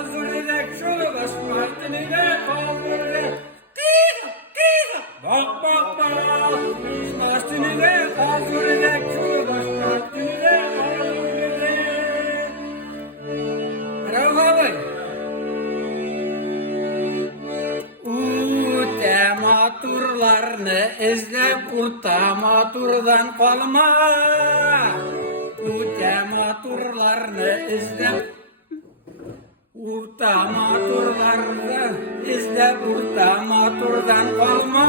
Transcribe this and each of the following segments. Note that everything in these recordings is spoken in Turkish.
kazırdak şunu basmasını da kazırdak. Bak bak bak, basmasını da kazırdak şunu basmasını da kazırdak. Bravo abi. Maturlarını izlep maturdan kalma. Maturlarını izlep maturlarını izlep maturdan kalma.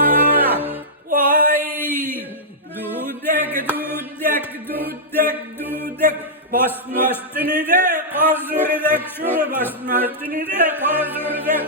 Vay dudek dudek dudek dudek basmasını da kazırdak şunu basmasını da kazırdak.